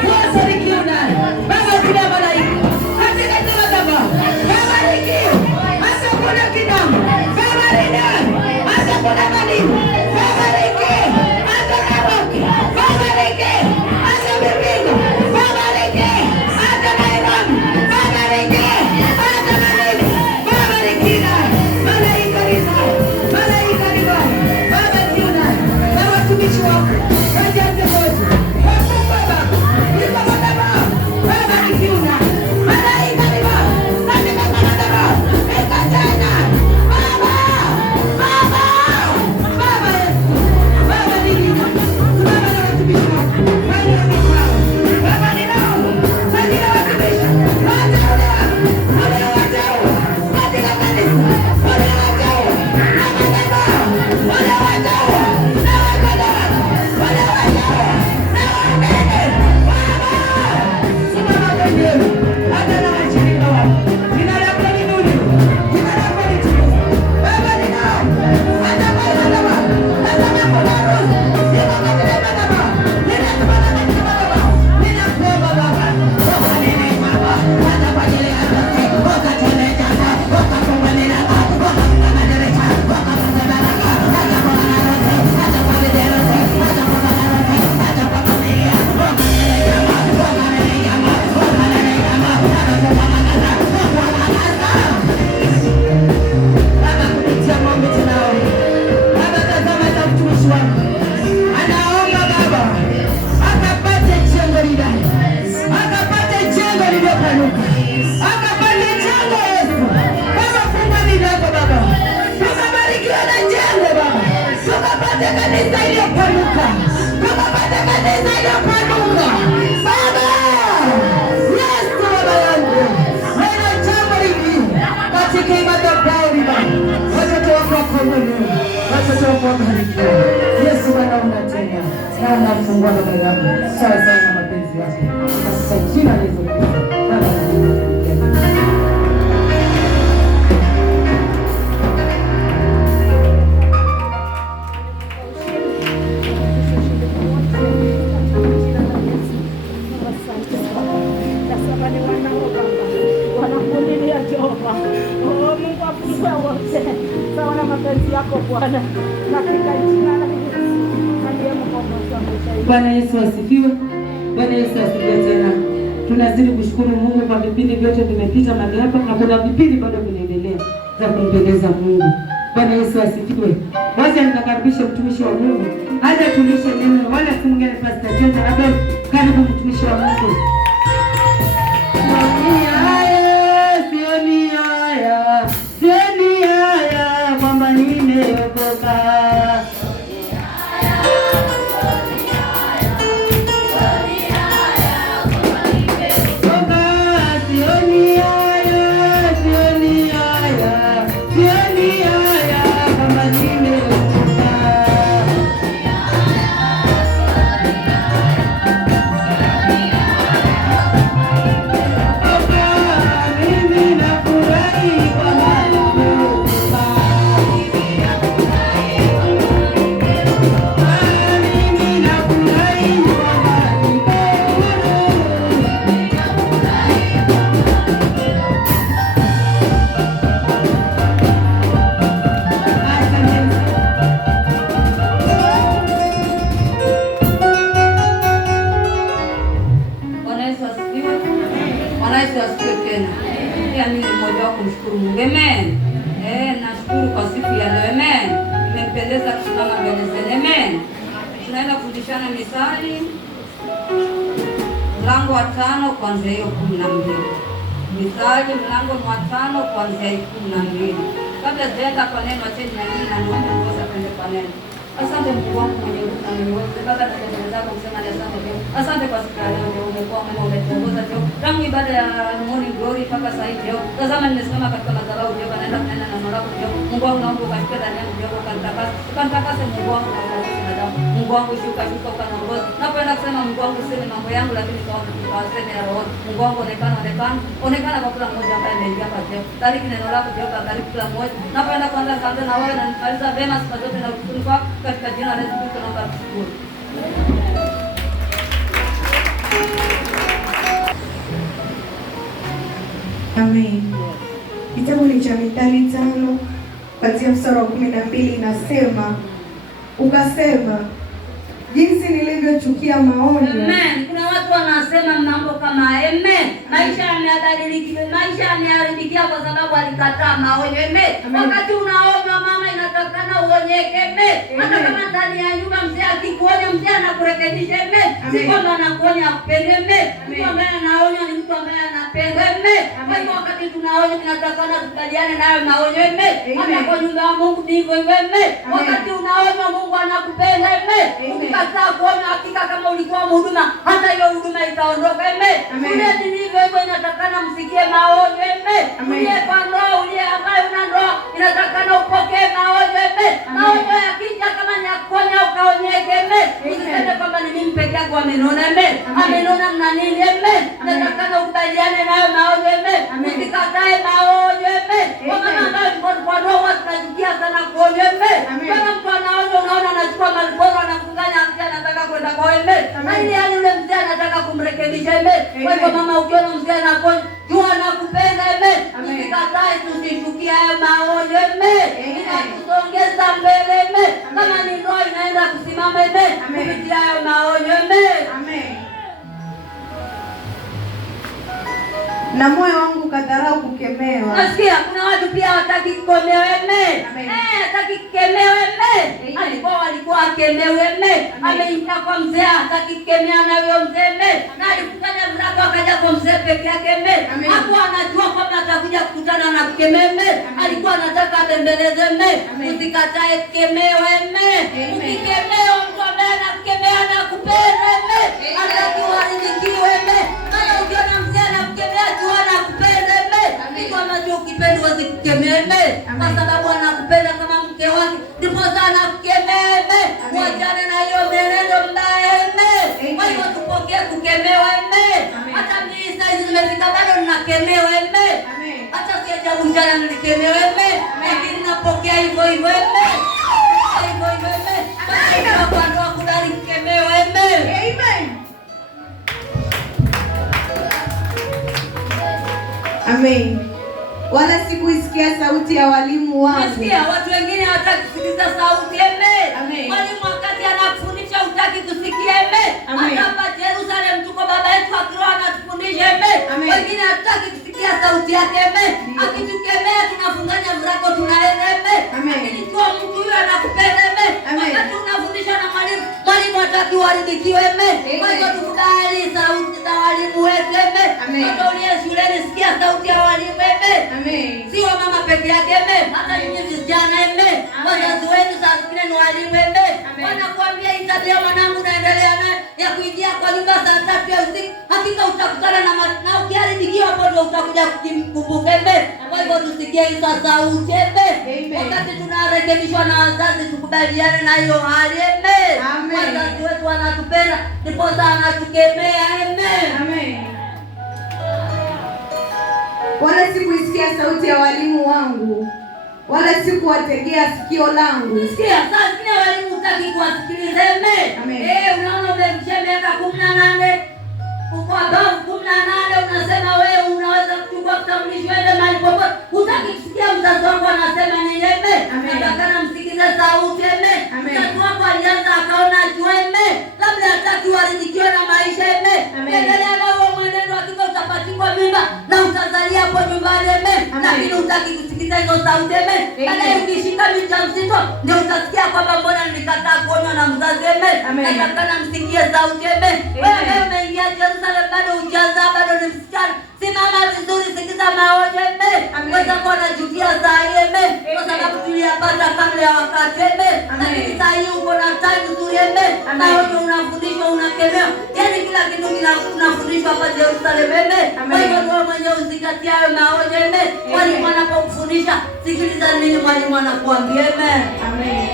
Wasalikiwa naye. Baba kila malaika. Katika jina la Baba. Baba likiwa. Hata kuna kidamu. Baba lidani. Hata kuna madini. Baba likiwa. Hata kaboki. Baba likiwa. Hata bibigo. Baba likiwa. Hata Nairobi. Baba likiwa. Hata madini. Baba likiwa. Malaika lidani. Malaika lidani. Baba kiuna. Na watumishi wako. Wajaze moto. Wakubwa Baba. Niko madhabahu. Baba likiuna. Malaika lidani. Katika madhabahu. Ekatana. Baba. Baba. Baba Yesu. Baba nilina. Baba na watumishi wako. Wale wamekao. Baba ninao. Wale watumishi. Wataolewa. Wale wataolewa. Katika kanisa. Wale wataolewa. Na madhabahu. Wale wataolewa. Na wakadara. Wale wataolewa. Na wanene. Baba. Simama mwenyewe. Hata na washirika wako. Jina lako liinuliwe. Jina lako litukuzwe. Baba ninao. Hata kwa madhabahu. Hata kwa harusi. Niko katika madhabahu. Ninasimama katika madhabahu. Ninakuomba Baba. Ukanene Baba. Hata kwa ajili ya harusi. Ukatuleta Baba. Ukafungulia Baba. Ukafunga madirisha. Ukafunga baraka. Hata kwa harusi. Hata kwa vigezo. Hata kwa harusi. Hata kwa familia. Ukanene Baba. Ukanene Baba. Ukanene Baba. Hata kwa magana. Kwa magana. Baba kupitia maombi tunao. Baba tazama za mtumishi wako. Anaomba Baba. Akapate jengo lidai. Akapate jengo lililopanuka. Akapate jengo Yesu. Baba funga milango Baba. Tukabarikiwa na jengo Baba. Tukapate kanisa iliyopanuka. Tukapate kanisa iliyopanuka. Baba. Yesu Baba yangu. Neno jambo hili katika madhabahu Baba. Watoto wako wakombolewe. Watoto wako wabarikiwe. Yesu Bwana unatenda. Na unafungua Baba yangu. Sawa sawa na mapenzi yako. Katika jina la Yesu Kristo. Baba yangu. Sawa na mapenzi yako Bwana, katika jina la Yesu. Ndiye mkombozi wa maisha yetu. Bwana Yesu asifiwe. Bwana Yesu asifiwe tena. Tunazidi kushukuru Mungu kwa vipindi vyote vimepita mahali hapa na kuna vipindi bado vinaendelea za kumpendeza Mungu. Bwana Yesu asifiwe. Wacha nikakaribishe mtumishi wa Mungu. Aje tulishe neno wala si mwingine Pastor John Abel. Karibu mtumishi wa Mungu. Sioni haya kwamba nimeokoka. Amen. Nashukuru kwa siku ya leo. Amen. Imempendeza kusimama mbele zenu. Amen. Tunaenda tufundishane Mithali mlango wa 5 kuanzia hiyo 12. Mithali mlango wa 5 kuanzia hiyo 12. Kabla sijaenda kwa neno tena nini na niombe ngoja twende kwa neno. Asante Mungu wangu mwenye nguvu na mwenye uwezo. Baba tunashukuru zako kusema ni asante leo. Asante kwa siku ya leo ndio umekuwa mwema umetuongoza leo. Tangu ibada ya morning glory mpaka sasa hivi leo. Tazama nimesimama katika madhabahu leo naenda kunena na neno lako leo. Mungu wangu naomba ukashike ndani yangu leo ukanitakase. Ukanitakase Mungu wangu na ukanitakase na damu. Mungu wangu shuka ukaniongoza. Napenda kusema Mungu wangu sema mambo yangu lakini kwa sema ya roho. Mungu wangu onekana kwa kila mmoja ambaye ameingia hapa leo. Bariki neno lako leo, bariki kila mmoja. Napenda kwanza asante na wewe na nimaliza vema sifa zote na utukufu wako katika jina la Yesu Kristo naomba kushukuru. Amen. Kitabu ni cha Mithali 5 kuanzia mstari wa 12 inasema, ukasema jinsi nilivyochukia maonyo. Amen. Kuna watu wanasema mambo kama amen. Maisha yameharibikia kwa sababu alikataa maonyo. Amen. Wakati unaonywa mama, inatakana uonyeke. Amen. Hata kama ndani ya nyumba mzee akikuonya, mzee anakurekebisha. Amen. Si kwamba anakuonya akupende. Amen. Mtu ambaye anaonya ni mtu ambaye anapenda. Amen. Kwa hivyo wakati tunaonya tunatakana tukubaliane nayo maonyo. Amen. Hata kwa nyumba ya Mungu ndivyo hivyo. Amen. Wakati unaonya Mungu anakupenda. Amen. Ukikataa kuonya, hakika kama ulikuwa mhuduma, hata hiyo huduma itaondoka. Amen. Ule ndivyo hivyo inatakana msikie maonyo. Amen. Uliye kwa ndoa, uliye ambaye una ndoa, inatakana upokee maonyo. Amen. Maonyo yakija kama ni kuonya ukaonyeke. Amen. Usiseme kwamba ni mimi peke yangu amenona. Amen. Amenona na nini? Amen. Inatakana ukubaliane nayo maonyo. Amen. Usikatae maonyo. Amen. Kwa maana ambayo kwa ndoa watu tunajikia sana kuonya. Amen. Kama mtu anaonya, unaona anachukua maliporo anakunganya anataka kwenda kwa Amen. Ili yani yule mzee anataka kumrekebisha. Amen. Kwa hivyo mama, ukiona mzee anakuonya, jua anakupenda. Amen. Usikatae, tusishukie hayo maonyo. Amen. Inatusongeza mbele. Amen. Kama ni ndoa inaenda kusimama. Amen. Kupitia hayo maonyo. Amen. Amen. Na moyo wangu kadharau kukemewa. Nasikia kuna watu pia hataki kukemewa. Amen. Hataki kukemewa. Amen. Alikuwa akemewe. Amen. Ameingia kwa mzee, hataki kukemewa na huyo mzee. Amen. Na alifunganya mlango akaja kwa mzee peke yake. Amen. Hakuwa anajua kwamba atakuja kukutana na kukemewa. Amen. Alikuwa anataka atembeleze. Amen. Usikatae kukemewa. Amen. Ukikemewa, mtu ambaye anakukemea na kupenda. Amen. Hataki uharibikiwe. Amen. Maana ukiona mzee anakukemea, jua anakupenda. Amen. Mtu ambaye ukipenda huwezi kukemea. Amen. Kwa sababu anakupenda kama mke wake, ndipo sana kukemea. Amen. Uachane na hiyo mwenendo mbaya. Amen. Kwa hivyo tupokee kukemewa. Amen. Hata mimi sasa hizi nimefika bado ninakemewa. Amen. Hata sijabu jana nilikemewa. Amen. Lakini napokea hivyo hivyo. Amen. Hivyo hivyo. Amen. Kwa ndoa kudari kukemewa. Amen. Amen. Amen. Wala sikuisikia sauti ya walimu wangu. Nasikia watu wengine hawataki kusikiliza sauti. Amen. Mwalimu wakati anakufundisha hutaki kusikia. Amen. Hapa Jerusalem tuko baba yetu akiroho anatufundisha. Amen. Wengine hataki kusikia sauti yake. Amen. Akitukemea tunafunganya mlango tunaenda. Amen. Lakini kwa mtu huyo anakupenda. Amen. Wakati unafundisha na mwalimu hataki uharibikiwe. Amen. Kwa hiyo tukubali sauti za walimu wetu. Amen. Hata uliye shuleni sikia sauti ya walimu. Amen. Sio mama peke yake. Amen. Hata nyinyi vijana. Amen. Wazazi wenu saa zingine ni walimu. Amen. Wanakuambia hii tabia mwanangu naendelea naye ya kuingia kwa nyumba saa 3 ya usiku, hakika utakutana na ukiharibikiwa hapo ndio utakuja kukumbuka. Amen. Kwa hivyo tusikie hizo sauti. Amen. Wakati tunarekebishwa na wazazi tukubaliane na hiyo hali. Amen. Wazazi wetu wanatupenda ndipo sana anatukemea. Amen. Amen. Wala sikuisikia sauti ya walimu wangu, wala sikuwategea sikio langu. Sikia, saa zingine walimu hutaki kuwasikiliza. Amen. Unaona umemsha miaka 18, uko above 18, unasema wewe unaweza kuchukua kitambulisho ende mahali popote. Hutaki kusikia mzazi wako anasema nini. Amen. Nataka msikize sauti. Amen. Mzazi wako alianza akaona jua. Amen. Labda hataki uharibikiwe na maisha. Amen. Endelea na huo mwenendo, hakika utapatikwa mimba na utazalia hapo nyumbani. Amen. Lakini hutaki kusikiza kusikiza hizo sauti eme. Baadaye ukishika mjamzito ndio utasikia kwamba mbona nilikataa kuonywa na mzazi eme. Nataka msikie sauti eme. Wewe umeingia Jerusalem bado hujazaa, bado ni msichana. Simama vizuri, sikiza maonyo eme. Kwa sababu anajutia saa hii eme. Kwa sababu tuliyapata kabla ya wakati eme. Lakini saa hii uko na time nzuri eme. Maonyo unafundishwa, unakemewa. Yaani kila kitu kinafundishwa hapa Jerusalem eme. Kwa hiyo wewe mwenyewe uzingatie hayo maonyo eme. Mwalimu anapokufundisha, sikiliza nini mwalimu anakuambia eme. Amen.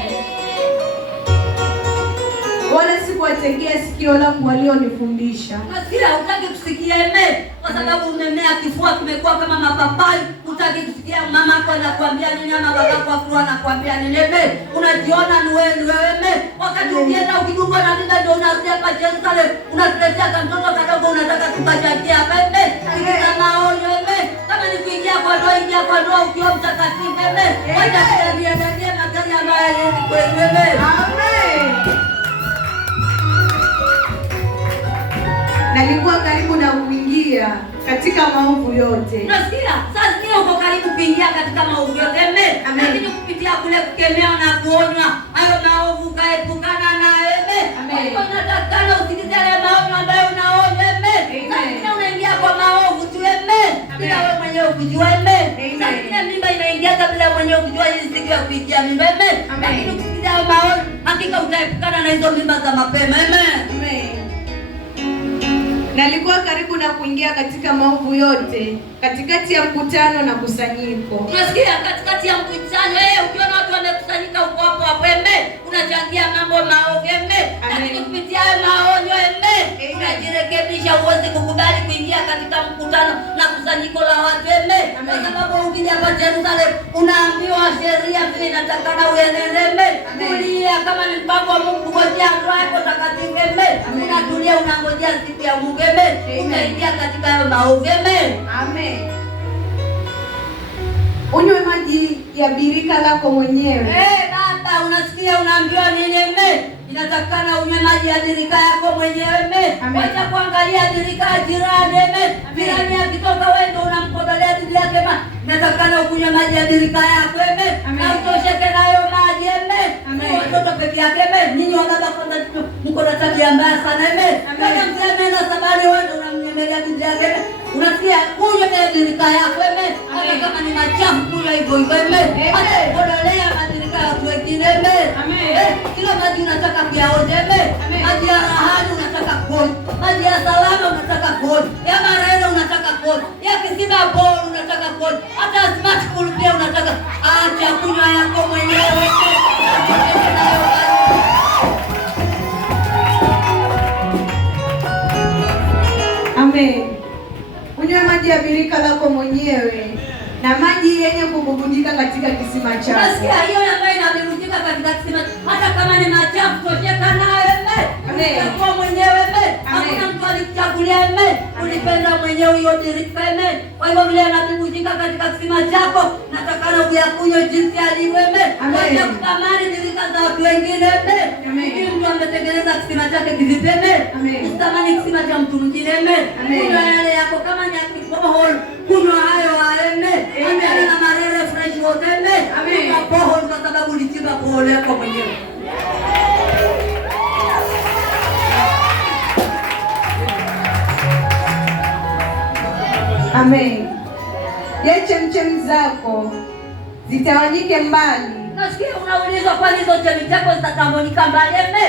Wala sikuwategea sikio langu walionifundisha. Nasikia hutaki kusikia eme. Kwa sababu umemea kifua kimekuwa kama mapapai. Hutaki kusikia mama yako anakuambia nini ama baba yako anakuambia nini eme. Unajiona ni wewe eme. Wakati ukienda ukidungwa na mimba ndio unarudi hapa Jerusalem. Unatuletea kamtoto kadogo unataka tukachakia hapa eme. Sikiliza maonyo eme. Kama ni kuingia kwa ndoa, ingia kwa ndoa ukiwa mtakatifu eme. Wacha kuambia magari ambayo ni kweli eme. Amen. Nalikuwa karibu na kuingia katika maovu yote. Unasikia? Sasa sio uko karibu kuingia katika maovu yote. Amen. Lakini kupitia kule kukemewa na kuonywa, hayo maovu kaepukana na eme. Amen. Kwa natakana usikize yale maovu ambayo unaona eme. Sasa unaingia kwa maovu tu eme. Bila wewe mwenyewe kujua eme. Sasa mimba inaingia kabla mwenyewe kujua hii siku ya kuingia mimba eme. Lakini usikize hayo maovu, hakika utaepukana na hizo mimba za mapema eme. Amen. Nalikuwa karibu na kuingia katika maovu yote, katikati ya mkutano na kusanyiko. Unasikia? Katikati ya mkutano, ukiona watu wamekusanyika huko hapo eme, unachangia mambo maovu eme. Lakini kupitia hayo maonyo eme, unajirekebisha, uweze kukubali kuingia katika mkutano na kusanyiko la watu eme. Kwa sababu ukija hapa Jerusalem, unaambiwa sheria vile inatakana uenende eme. Tulia, kama ni mpango wa Mungu, ngojea ndoa yako takatifu eme. Unatulia, unangojea siku ya Mungu eme. Unaingia katika hayo maovu eme. Amen. Unywe maji ya birika lako mwenyewe. Baba, unasikia unaambiwa nini eme? Inatakana unywe maji ya birika yako mwenyewe eme. Wacha kuangalia birika ya jirani eme. Jirani akitoka wewe ndio unamkodolea Biblia yake ema. Inatakana ukunywe maji ya birika yako eme. Na utosheke nayo maji eme. Watoto peke yake eme. Nyinyi wa baba kwanza mko na tabia mbaya sana eme. Kama mzee na sabani wewe ndio unamnyemelea Biblia yake eme. Unasikia? Kunywa maji birika yako eme. Hata kama ni machafu kunywa hivyo eme. Hata kodolea birika ya watu wengine eme. Kila maji unataka kuyaoje eme. Maji ya rahani unataka kuoje. Maji ya salama unataka kuoje. Ya marere unataka kuoje. Ya kisima bora unataka kuoje. Hata smart pool pia unataka. Acha kunywa yako mwenyewe. Amen. Unywe maji ya birika lako mwenyewe na maji yenye kububujika katika kisima chako. Unasikia hiyo ambayo inabubujika katika kisima, hata kama ni machafu tosheka nayo eme. Kwa mwenyewe eme. Hakuna mtu alikuchagulia eme. Ulipenda mwenyewe hiyo birika eme. Kwa hivyo vile inabubujika katika kisima chako, natakana kuyakunywa jinsi alivyo eme. Wacha kutamani birika za watu wengine eme. Ili mtu ametengeneza kisima chake kivipi eme. Usitamani kisima cha mtu mwingine eme. Kunywa yale yako, kama ni alcohol, kunywa hayo eme. Amena na marere fresh water eme. Alcohol kwa sababu ulichimba alcohol yako mwenyewe. Amen. Je, chemchemi zako zitawanyike mbali? Nasikia unaulizwa kwa hizo chemchemi zako zitatambunika mbali eme.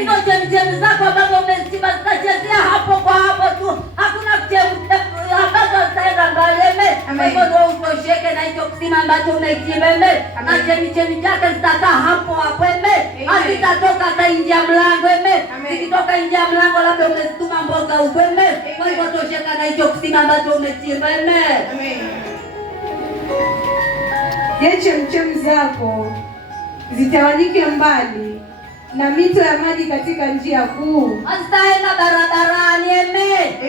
Hizo chemchemi zako ambazo umezima zitachezea hapo kwa hapo tu. Hakuna chemchemi ambazo zitaenda mbali eme. Kwa hivyo ndio utosheke na hicho kisima ambacho umechimba eme. Na chemchemi zake zitakaa hapo hapo eme. Hazitatoka hata nje ya mlango eme. Zikitoka nje ya mlango labda umezituma mboga huko eme. Kwa hivyo tosheka na hicho kisima ambacho umechimba eme. Amen. Je, chemchemi zako zitawanyike mbali na mito ya maji katika njia kuu? Asitaenda barabarani eme.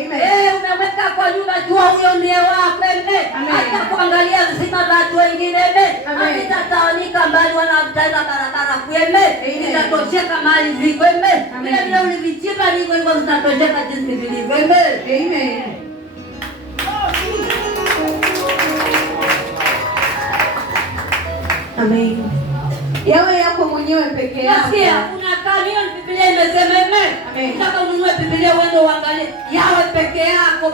Umeweka kwa nyumba, jua huyo ndiye wako eme. Hata kuangalia visima za watu wengine eme. Hazitatawanika mbali wala hazitaenda barabara kueme. Zitatosheka mahali viko eme. Vile vile ulivichimba ndivyo hivyo zitatosheka jinsi vilivyo eme. Amen. Amen. Yawe yako mwenyewe peke yako. Nasikia unakaa hiyo Biblia imesema amen. Nataka ununue Biblia uende uangalie. Yawe peke yako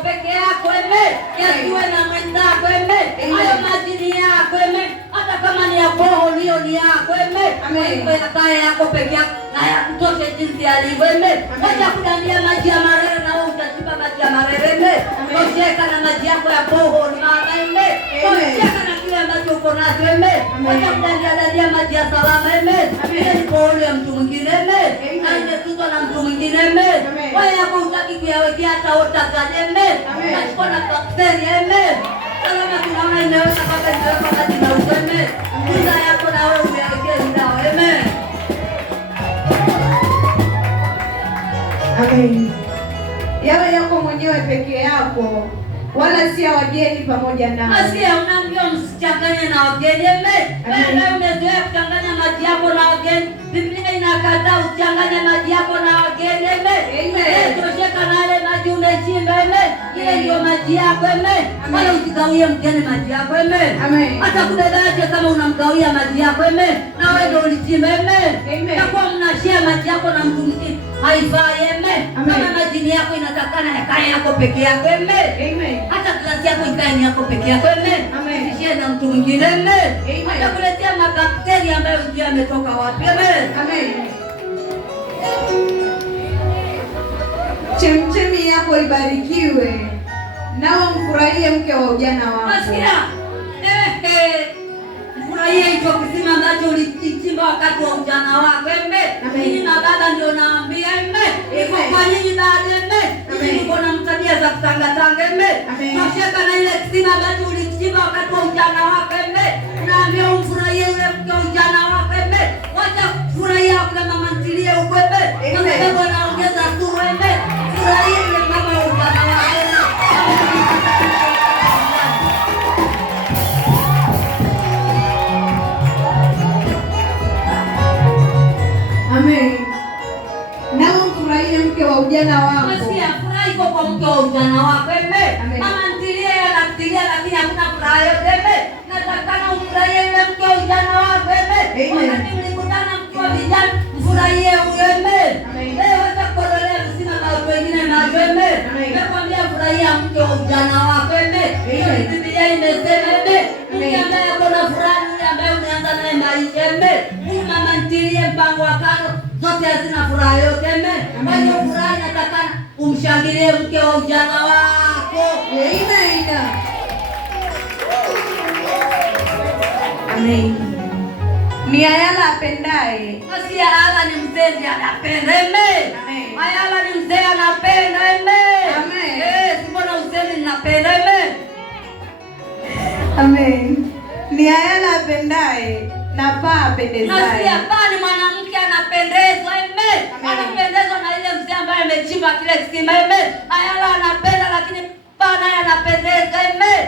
amen. Yasiwe na mwenzako amen. Hayo majini yako amen. Hata kama ni ya boho hiyo ni yako amen. Kwa yakae yako peke yako na yakutoshe jinsi alivyo amen. Wacha kudania maji ya marere na wewe utachukua maji ya marere amen. Tosheka na maji yako ya boho ni maana amen. Tosheka na kile ambacho uko nacho amen. Wacha kudania maji ya salama amen. Ile ni boho ya mtu mwingine amen. Na ingetuzwa na mtu mwingine amen. Wewe hapo utaki kuyawekea hata utakaje amen. Unachukua na bakteria amen. Kama tunaona inaweza mpaka ndio wakati na useme muda yako na wewe uelekee dawa amen. Amen. Yawe yako mwenyewe peke yako wala si wageni pamoja nao. Nasikia unaambiwa msichanganye na wageni amen. Wewe umezoea kuchanganya maji yako na wageni. Biblia inakataa uchanganye maji yako na wageni amen. Tosheka na ile maji umechimba amen. Ile ndio maji yako amen. Wala usigawie mgeni maji yako amen. Hata kubebaje kama unamgawia maji yako amen. Na wewe ndio ulichimba amen. Na kwa mnashare maji yako na mtu mwingine haifai amen. Kama maji yako inatakana yakae yako peke yako amen. Hata klasi yako ikae yako peke yako amen. Share na mtu mwingine amen. Hata kuletea mabakteria ambayo hujui ametoka wapi amen. Chemchemi yako ibarikiwe, nao mfurahie mke wa ujana wako. Nasikia mfurahie hicho kisima ambacho ulichimba wakati wa ujana wako amen. Mimi na baba ndio naambia amen. Iko kwa nyinyi baada amen. Niko na mtabia za kutangatanga amen. Tosheka na ile kisima ambacho ulichimba wakati wa ujana wako amen. Naambia umfurahie yule mke wa ujana wako amen. Wacha furahia kwa mama ntilie ukwebe. Kwa sababu anaongeza tu amen. Furahia yule mama wa ujana wako. Amen. Nao mfurahie mke wa ujana wako. Nasikia furaha iko kwa mke wa ujana wako amen. Mama ntilie anatilia lakini hakuna furaha yote amen. Nataka umfurahie yule mke wa ujana wako amen. Wakati mlikutana mke wa vijana mfurahie huyo amen. Leo hata kuondolea msima na watu wengine na amen. Nakwambia furahia mke wa ujana wako amen. Biblia imesema amen. Mke ambaye ako na furaha yule ambaye umeanza naye maisha amen. Mama ntilie mpango wa kando zote hazina furaha yote amen. Kwa hiyo furaha inatakana umshangilie mke wa ujana wako amen. Amen. Ni Ayala apendaye. Nasikia Ayala ni mzee anapenda amen. Ayala ni mzee anapenda amen. Sibona usemi ninapenda amen. Amen. Ni Ayala apendaye na paa apendezaye. Nasikia paa ni mwanamke anapendezwa amen. Anapendezwa na ile mzee ambaye amechimba kile kisima amen. Ayala anapenda lakini paa naye anapendeza amen.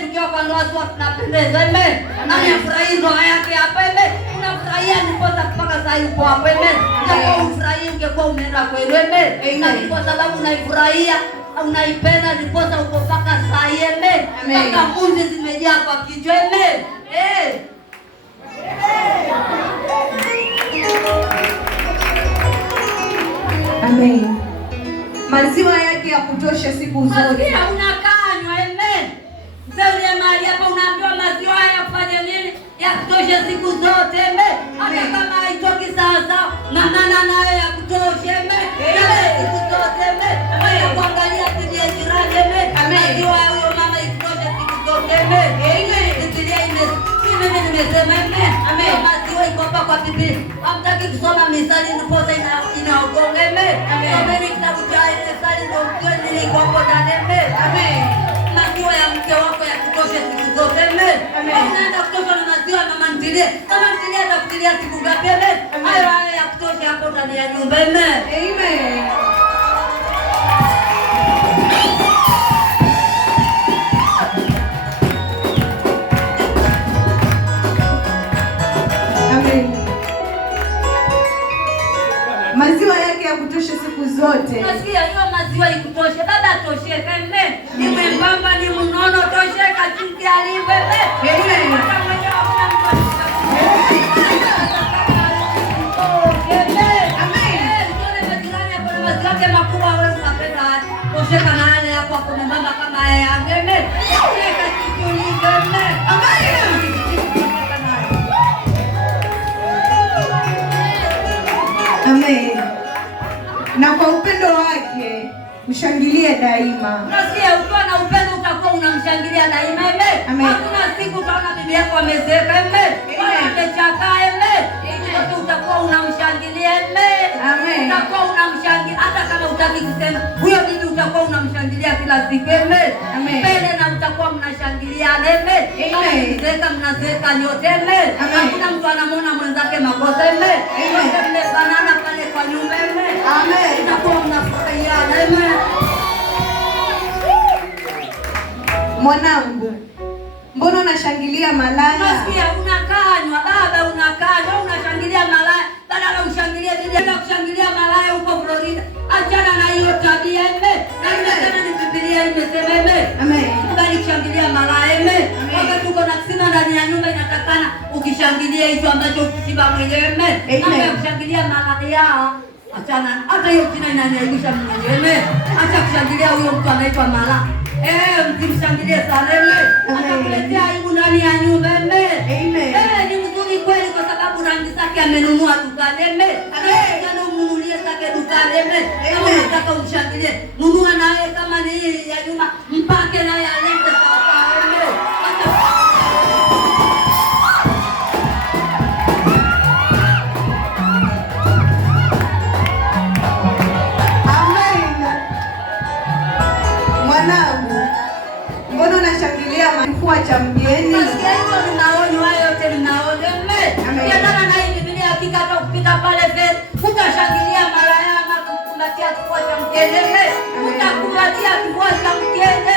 Tukiwa kwa ndoa sio tunapendeza amen. Nani afurahi ndoa yake hapa amen. Unafurahia niposa mpaka saa yupo hapo amen. Kama ufurahie ungekuwa umeenda kweli amen. Na kwa sababu unaifurahia unaipenda niposa uko mpaka saa hii amen. Mpaka munzi zimejaa kwa kichwa amen. Amen. Maziwa yake ya kutosha siku zote. Maziwa unakanywa amen. Mzee mahali hapa unaambiwa maziwa haya yafanye nini? Ya kutosha siku zote amen. Hata kama haitoki sasa ng'ang'ana nayo ya kutosha amen. Siku zote amen. Haya kuangalia kwenye jirani amen. Maziwa huyo mama ikutosha siku zote amen. Biblia mimi nimesema amen. Maziwa iko hapa kwa Biblia. Hamtaki kusoma Mithali ndiposa inaogonga amen. Someni kitabu cha Mithali ndio mjue nini iko hapo ndani amen. Maziwa ya mke wako ya kutosha siku zote amen. Unaenda kutosha na maziwa ya mama ntilie. Kama ntilie atakutilia siku ngapi amen. Hayo ya kutosha hapo ndani ya nyumba amen. Maziwa yake ya kutosha siku zote. Nasikia hiyo maziwa ikutoshe. Baba tosheka amen. Ni mwembamba ni mnono tosheka jinsi alivyo amen. Hata mwenye hakuna mtu yake makubwa wewe unapenda kusheka na yale yako kumembamba kama yeye angeme. Sheka kitulingeme. Amen. Na kwa upendo wake mshangilie daima. Unasikia, ukiwa na upendo utakuwa unamshangilia daima. Amen. Hakuna siku utaona bibi yako amezeeka. Amen. Wala amechakaa. Amen. Utakuwa unamshangilia. Amen. Utakuwa unamshangilia hata kama utaki kusema. Huyo bibi utakuwa unamshangilia kila siku. Amen. Mbele na utakuwa mnashangiliana. Amen. Mnazeeka mnazeeka nyote. Amen. Hakuna mtu anamwona mwenzake makosa. Amen. Wote mmefanana pale kwa nyumba. Amen. Utakuwa mnafurahiana. Amen. Mwanangu, mbona unashangilia malaya? Unasikia, unakanywa baba, unakanywa, unashangilia malaya. Badala ushangilie bibi, kushangilia malaya huko Florida. Achana na hiyo tabia. Na ile tena ni Biblia imesema. Amen. Bali kushangilia malaya. Wakati uko na kisima ndani ya nyumba inatakana ukishangilia hicho ambacho ukishiba mwenyewe. Amen. Kushangilia malaya. Achana, hata hiyo jina inaniaibisha mwenyewe. Acha kushangilia huyo mtu anaitwa malaya. Msimshangilie sana. Atakuletea aibu ndani ya nyumba. Ni mzuri kweli kwa sababu rangi zake amenunua dukani. Ndio mnunulie zake dukani. Kama unataka umshangilie, nunua naye kama ni hii ya nyuma, mpake naye alete sawa. Mwanangu, mbona unashangilia kifua cha mgeni? Nasikia hivyo ni maonyo, hayo yote ni maonyo. Ukiendana na hii Biblia hakika hata ukipita pale mbele, utashangilia malaya ama kukumbatia kifua cha mgeni. Utakumbatia kifua cha mgeni.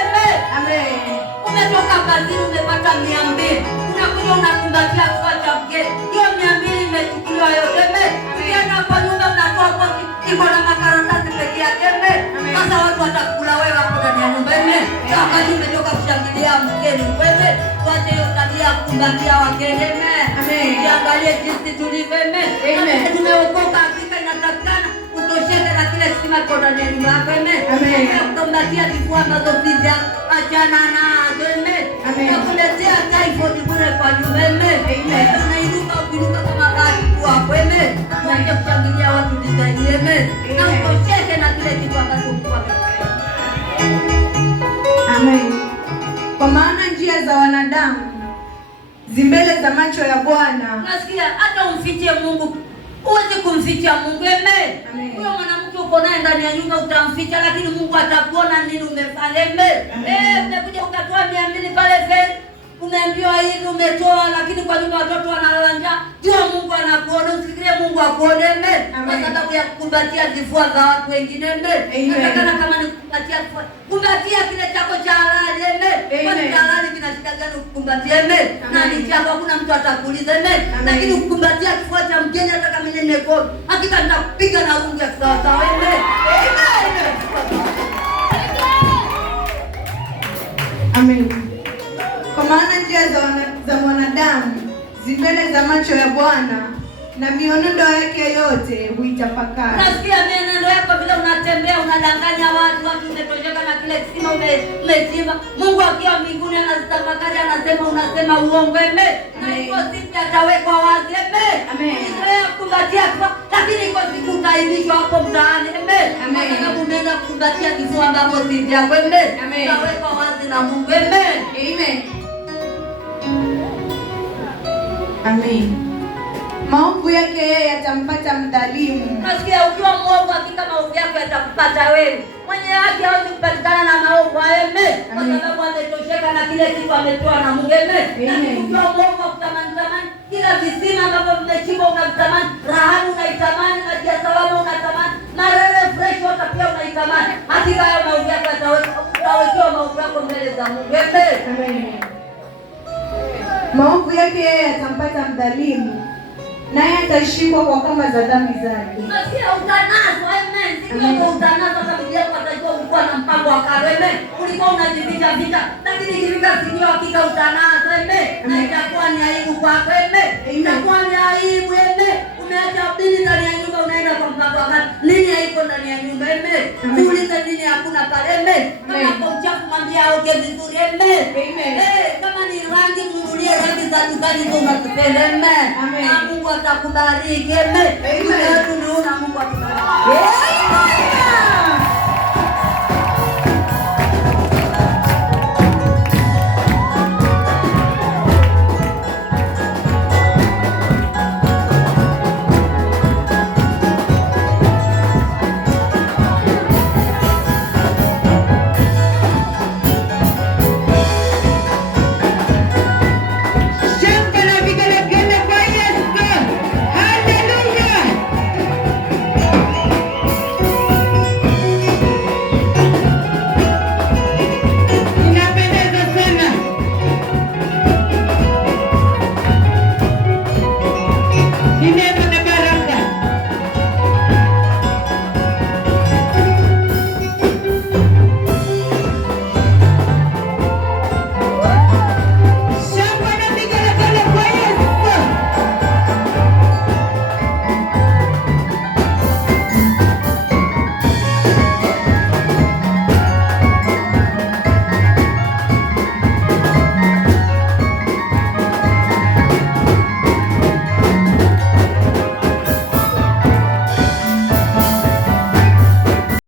Umetoka kazini umepata 200. Unakuja unakumbatia kifua cha mgeni. Hiyo 200 imechukuliwa yote. Ukienda kwa nyumba unatoa pochi iko na makaratasi peke yake. Sasa watu watakula wewe hapo ndani ya nyumba. Wakati umetoka kushangilia mgeni wewe, wacha hiyo tabia kumbatia wageni. Ukiangalie jinsi tulivyo. Tumeokoka hakika inatakikana utosheke na kile kisima kwa ndani ya nyumba yako. Kumbatia vifua ambazo pia achana nazo. Nakuletea typhoid bure kwa nyumba. Unainuka ukinuka kama baki kwa kweme. Unaanza kushangilia watu design. Na utosheke na kile kitu ambacho kwa. Amen. Kwa maana njia za wanadamu zimbele za macho ya Bwana. Nasikia hata umfiche Mungu, huwezi kumficha Mungu. Huyo mwanamke uko naye ndani ya nyumba utamficha, lakini Mungu atakuona nini umefanya. Umekuja ukatoa 200 pale feri, umeambiwa hivi umetoa, lakini kwa nyumba watoto wanalala njaa. Ndio Mungu anakuona. Usifikirie Mungu akuone. Kwa sababu ya kukumbatia vifua za watu wengine. Nataka kama ni kukumbatia vifua, kumbatia kile chako cha halali. Kwa nini halali kinashika gani kukumbatia? Na ni chako, hakuna mtu atakuuliza. Lakini kukumbatia kifua cha mgeni hata kama ni neko, hakika nitakupiga na rungu ya sawa sawa. Amen. Kwa maana njia za mwanadamu zimbele za macho ya Bwana, na mionendo yake yote huitafakari. Nasikia mienendo yako vile unatembea, unadanganya watu umetosheka na kile kisima umechimba. Mungu akiwa mbinguni anazitafakari, anasema unasema uongo. Na iko siku atawekwa wazi. Israeli kukumbatia kifua, lakini iko siku utaibishwa hapo mtaani. Kwa sababu umeenda kukumbatia kifua ambapo si vyako. Utawekwa wazi na Mungu. Amen. Maovu yake yeye yatampata mdhalimu. Nasikia ukiwa mwovu hakika maovu yako yatakupata wewe. Mwenye haki hawezi kupatikana na maovu. Kwa sababu ametosheka na kile kitu ametoa na Mungu. Ukiwa mwovu kutamani kila visima ambavyo vimechimbwa unavitamani, rahani unaitamani, maji ya salama unatamani, marere fresh water pia unaitamani. Hakika hayo maovu yako utawekewa maovu yako mbele za Mungu. Maovu yake yeye yatampata mdhalimu, naye atashikwa kwa kamba za dhambi zake. Unasikia utanaswa. Sio utanaswa sababu yako atajua ulikuwa na mpango wa kale. Ulikuwa unajificha vita, lakini ikifika siku hakika utanaswa. Na itakuwa ni aibu kwako. Itakuwa ni aibu. umeacha bili ndani ya nyumba unaenda kwa mpango wa kati. Nini haiko ndani ya nyumba? Amen. Tuulize nini hakuna pale. Amen. Kama kwa mchafu mwambie aoge vizuri. Amen. Kama ni rangi mnunulie rangi za dukani tu unazipenda. Amen. Na Mungu atakubariki. Amen. Tunaona Mungu atakubariki.